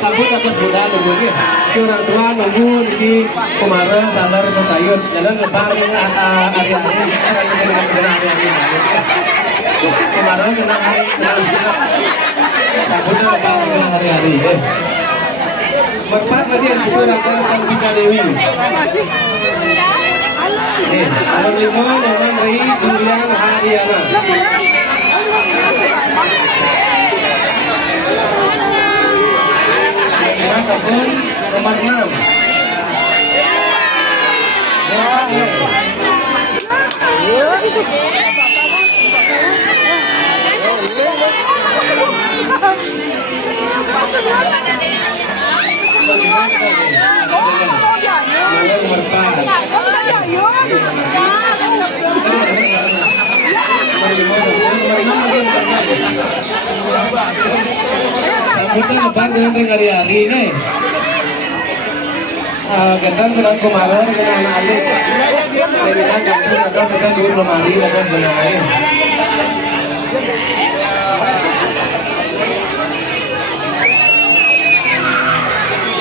Sambut dapat bulan nunggu nih. Orang tua nunggu di kemarin sadar sayur. Jalan lebar ini hari-hari. Kemarin kena hari sambutnya lebar hari-hari. Berpat lagi yang kita rata sang Sika Dewi. Kalau lima memang dari Julian Hadiana. Tahun nomor 6. Kita lebar dengan hari-hari ini. Kita kena kemarin kena anak alik. Jadi kan kita dulu lemari dan benar.